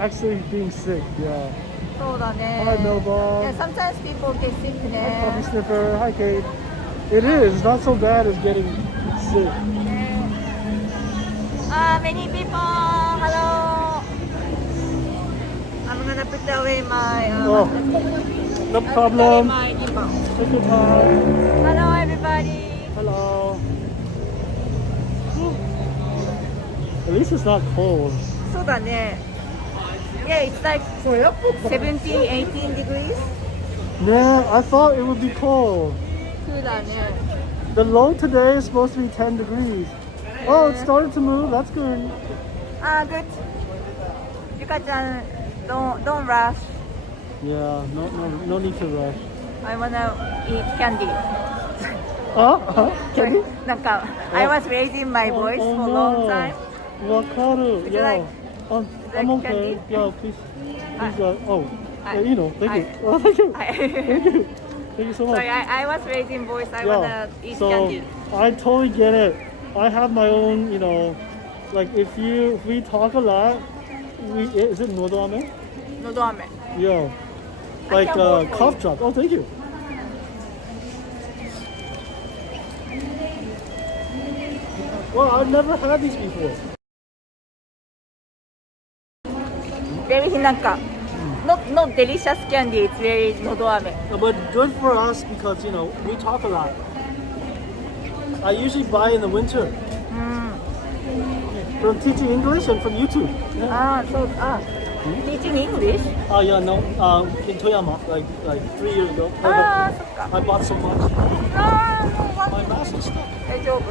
actually being sick. Yeah. そうだね。 Hi, Melba. Yeah, sometimes people get sick Hi, ね。 Coffee Sniffer. Hi, Kate. It is. It's not so bad as getting sick. Many people. Hello. I'm gonna put away my. Oh, no problem. My gimbal. Take your time. Hello, everybody. Hello. At least it's not cold. そうだね。Yeah, it's like 17, 18 degrees. Man, I thought it would be cold. そうだね。 The low today is supposed to be 10 degrees. Oh, it started to move. That's good. Good. Yuka-san, don't rush. Yeah, no need to rush. I wanna eat candy. Candy? なんか、I was raising my voice for a long time. Wakaru. Would you Yeah. like- I'm like okay. candy? Yeah, please. Oh, I- yeah, you know. Thank you. I- Oh, thank you. I- Thank you. Thank you so much. Sorry, I was raising voice. I wanna eat so candy. I totally get it. I have my own, like if we talk a lot, is it nodoame? のど飴. Yeah. I Like can vote for cough you. drop. Oh, thank you. Well, I've never had these before. Very なんか not delicious candy. It's very のど飴. But good for us because, we talk a lot. I usually buy in the winter. From teaching English and from YouTube. Teaching English? Oh yeah, no. In Toyama, like 3 years ago. そっか. I bought so much. もう My mask is stuck. 大丈夫?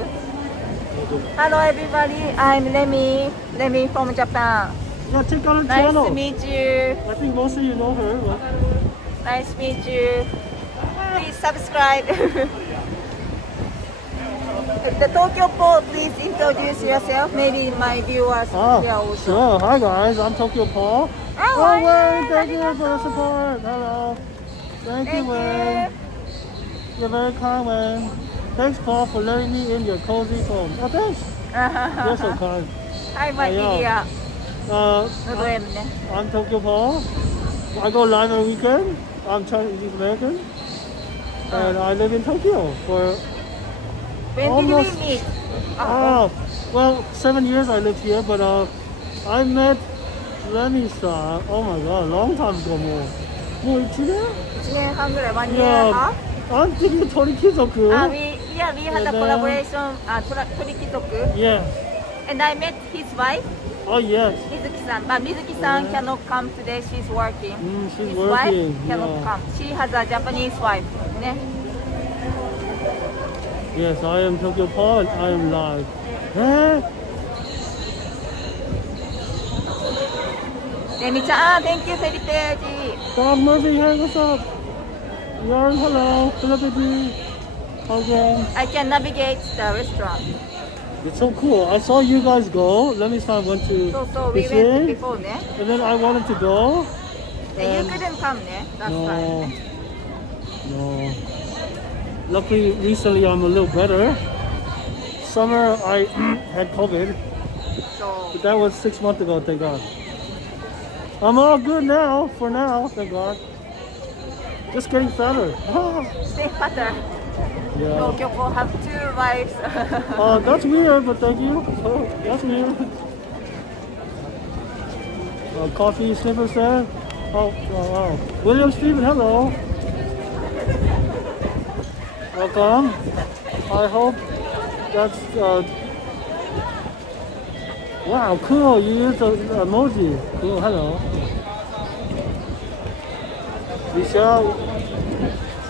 Hello everybody, I'm Lemi from Japan. Yeah, check out her Nice channel. to meet you. I think most of you know her. But... Nice to meet you. Please subscribe. The TokyoPaul, please introduce yourself. Maybe my viewers here also. Sure. Hi guys, I'm TokyoPaul. Hi. Wayne, thank you for the support. Hello. Thank you, Wayne. You're very kind, Wayne. Thanks, Paul, for letting me in your cozy home. Oh, thanks. You're so kind. Hi, my media. I'm TokyoPaul. I go live on the weekend. I'm Chinese American. And I live in Tokyo for When did we meet? Well, 7 years I lived here, but I met Lemi-san. Oh my god, a long time ago more. 1年? 1年半ぐらい, 1 year and a half? I'm thinking Torikizoku. We had a collaboration, Torikizoku. Yeah. And I met his wife, Oh yes. Mizuki-san. But Mizuki-san cannot come today, she's working. She's his working. wife cannot come. She has a Japanese wife. ね. Yes, I am TokyoPaul. I am live. Hey. Lemi-chan, thank you, Heritage. Bob Murphy, hey, what's up? Yarn, hello. Celebrity. Again. I can navigate the restaurant. It's so cool. I saw you guys go. Lemi-san went to So we the went thing, before, ね. and then I wanted to go. And you couldn't come, ね, last time. No. Luckily, recently I'm a little better. Summer I had COVID, So, but that was 6 months ago. Thank God. I'm all good now. For now, thank God. Just getting fatter. stay fatter. Yeah. TokyoPaul have 2 wives. That's weird, but thank you. Oh, that's weird. Coffee Sniffer said. Oh, wow. William Steven, hello. Welcome. I hope that's wow, cool. You used the emoji. Cool, hello. Michelle,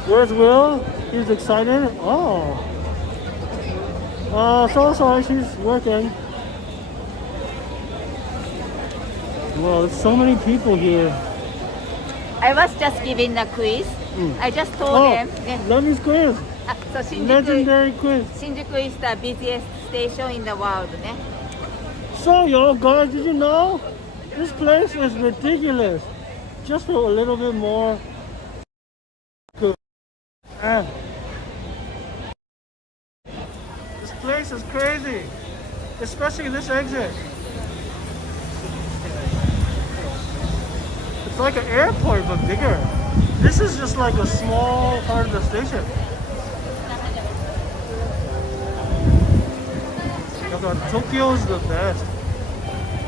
where's Will? He's excited. Oh. So sorry, she's working. Well, there's so many people here. I was just giving a quiz. I just told them. Lemi's quiz. So Legendary quiz. Shinjuku is the busiest station in the world. ね. So, yo, guys, did you know? This place is ridiculous. Just for a little bit more. This place is crazy. Especially this exit. It's like an airport, but bigger. This is just like a small part of the station. Tokyo is the best.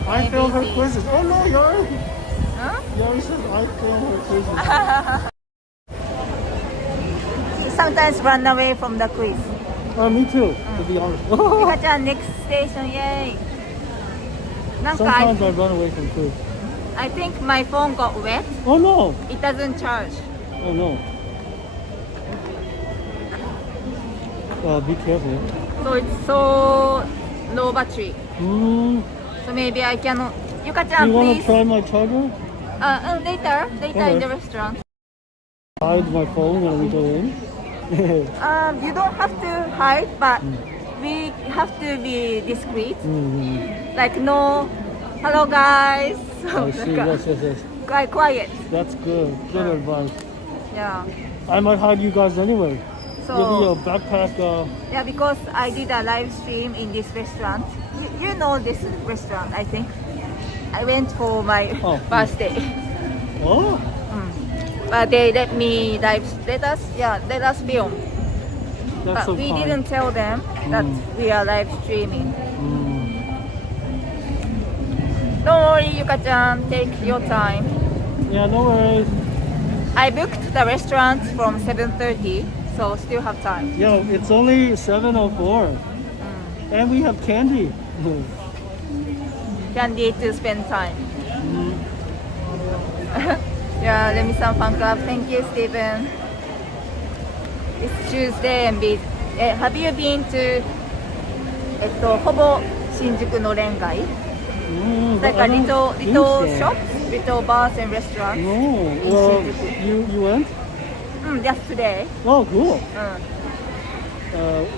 I film her quizzes. Oh no, Yari. Huh? Yari says I film her quizzes. He sometimes run away from the quiz. Me too, to be honest. Yuka-chan, next station, yay. Sometimes I run away from quiz. I think my phone got wet. Oh no. It doesn't charge. Oh no. Be careful. So it's so low battery. Mm. So maybe I cannot. You Yuka-chan, want to please. try my charger? Later Okay. in the restaurant. Hide my phone when we go in. You don't have to hide, but we have to be discreet. Like no, hello guys. I see. Yes. Quite quiet. That's good. Good advice. Yeah. I might hide you guys anyway. So Give me a backpack. yeah, because I did a live stream in this restaurant. You know this restaurant, I think. I went for my birthday. Oh. But they let us film. That's But so we kind. didn't tell them that we are live streaming. Don't worry, Yuka-chan, take your time. Yeah, no worries. I booked the restaurant from 7:30, so still have time. Yeah, it's only 7:04, and we have candy. Candy to spend time. Yeah, Lemi-san fan club. Thank you, Stephen. It's Tuesday and have you been to ほぼ新宿のレンガイ? Like a little shops, little bars and restaurants. No, in well, Shinjuku. you went? Just today. Oh, cool.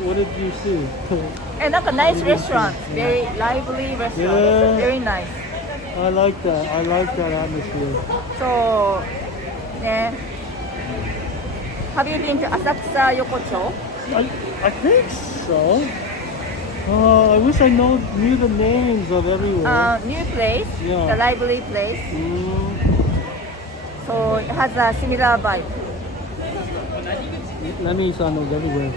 What did you see? And like a nice restaurant, very lively restaurant. Yeah. Very nice. I like that. I like that atmosphere. So, have you been to Asakusa Yokocho? I think so. I wish I knew the names of everywhere. New place, Yeah. the lively place. So it has a similar vibe. Lemi-san knows everywhere.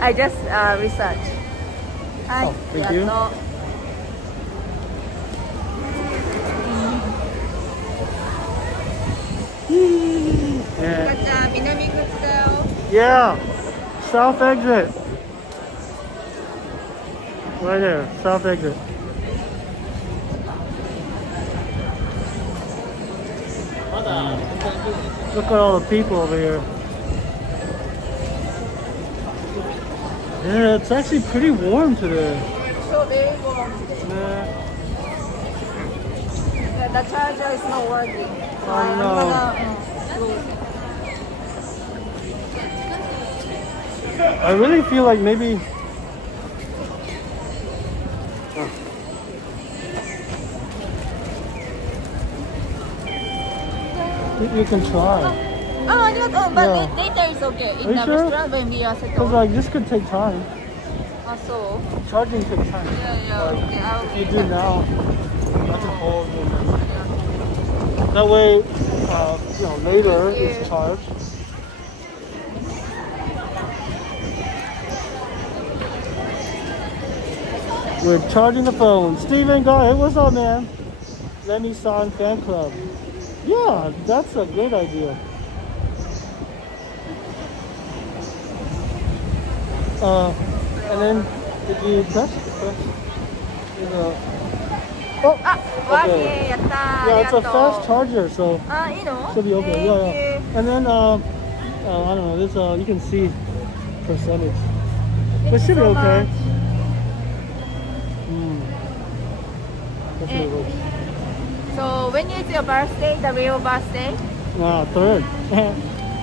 I just researched. Hi. Thank you. Yeah, south exit. Right there, south exit. Look at all the people over here. Yeah, it's actually pretty warm today. So very warm. Yeah. The charger is not working. So I know. I'm gonna lose it. I really feel like maybe. You can try. But Yeah. later is okay. In Are you the sure? restaurant when we are Because settled. like this could take time. So Charging takes time. yeah. Like, Okay, if you do now, I can hold it. That way, later it's charged. We're charging the phone. Steven, go ahead. What's up, man? Lemi-san fan club. Yeah, that's a great idea. And then did you press? Oh, okay. Yeah, it's a fast charger, so should be okay. Yeah. And then I don't know. This you can see percentage. But should be okay. That should be okay. So when is your birthday, the real birthday? 3rd.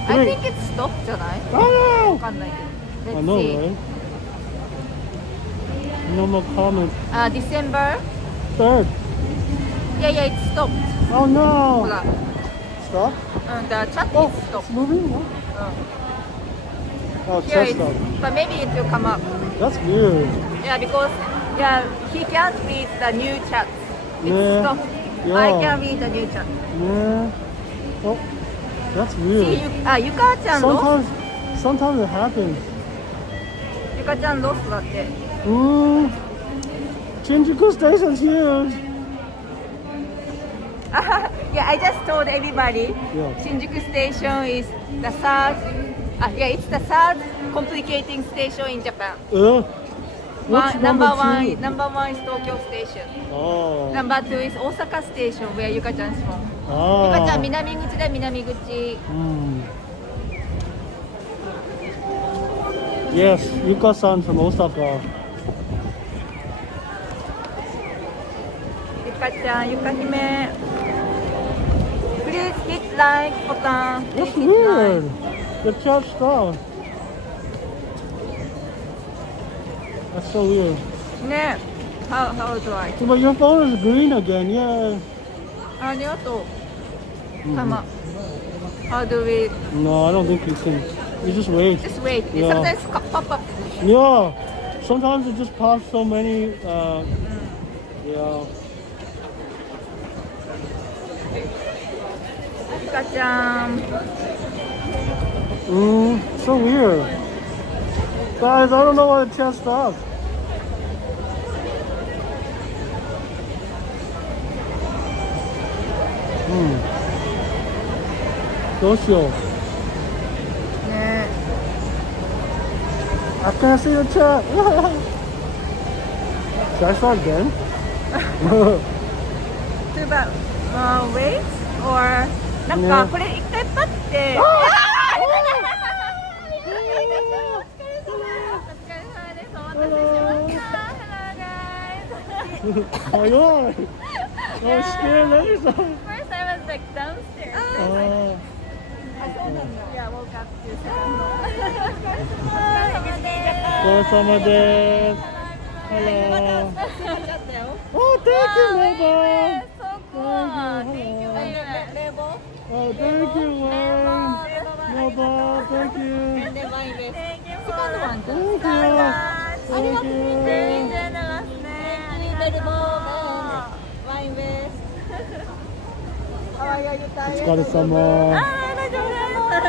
I think it's stopped じゃない? Oh わかんないけど。no! I Let's know, see. right? No more comments. December? 3rd. Yeah, it's stopped. Oh no! ほら。 Stop? The chat Oh, is stopped. it's moving? What? Oh, Here chest it's, stop. but maybe it will come up. That's weird. Yeah, because he can't read the new chat. It's Yeah. stopped. I can be the teacher. Yeah. Oh, that's See, weird. Yuka-chan lost. Sometimes it happens. Yuka-chan lost だって。Shinjuku Station's huge. Yeah, I just told everybody. Yeah. Shinjuku Station is the third. Yeah, it's the third complicating station in Japan. What's Number two? one is Tokyo Station. Oh. Number 2 is Osaka Station, where Yuka-chan is from. Oh. Yuka-chan 南口だ南口。Yes, Yuka-san from Osaka. Yuka-chan, Yuka-hime. Please hit like button. That's Please hit weird. like. The chat stuff. That's so weird. Ne. How do I? But your phone is green again, yeah. ありがとう。How do we? No, I don't think you can. You just wait. Just wait. Yeah. Sometimes pop up. Yeah. Sometimes it just pops so many. Yeah. Yuka-chan. So weird. Guys, I don't know why the chat stopped. Social. Ne. I can't see the chat. Should I start again? To about wait or なんかこれ一回パッて。Oh yeah. I was scared. Let me stop. First I was like downstairs. Yeah, woke up to Hello. Oh, thank you, Lebo. So cool. Thank you. Oh, thank you, Lebo. Thank you. Thank you. Thank you. Very generous ね。ワインベース。How are you? You tired? お疲れ様。大丈夫です。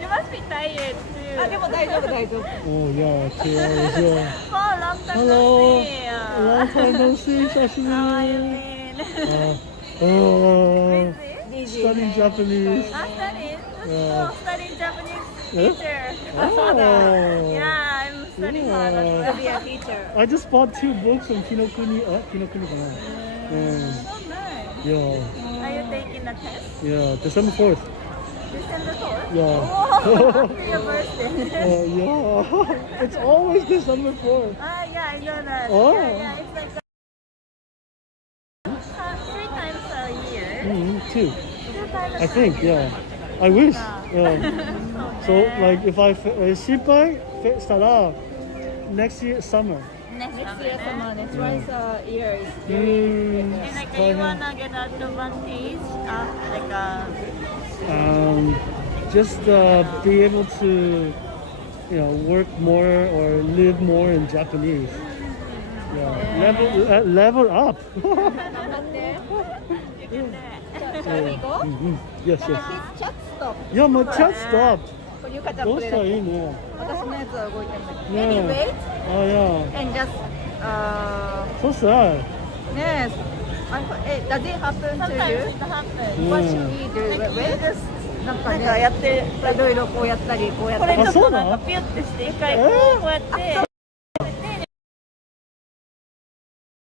You must be tired too. でも大丈夫。Oh yeah, 2 hours. Yeah. Oh, long time Hello. no see. Long time no see. 久しぶり。 How are you been? Studying Japanese. Studying? Yeah. Studying Japanese Eh? teacher. Oh. Yeah, I'm studying hard to be a teacher. I just bought 2 books from Kinokuni. Kinokuni. So nice. Yeah. Are you taking a test? Yeah. December 4th. December 4th? Yeah. Oh, happy your birthday. Yeah. It's always December 4th. Yeah, I know that. Oh. Yeah, it's like 3 times a year. 2. 2 times I think, yeah. I wish. Yeah. So, like, if I shippai stara next year summer. Next year summer, twice a year is Mm, and like you wanna get advantage, just be able to, work more or live more in Japanese. Yeah, level up. Shall we go? Yes. His chat stopped. Yeah, my chat stopped. これゆかちゃんどうしたらこれだけいいね。私のやつは動いてるんだけど。ねえ Anyway, Oh yeah. and just So sad. ねえ、does it happen to you? What should we do? Wait, なんかやっていろいろこうやったりこうやったり。あ、そうなの？ピュッてして一回こうやって。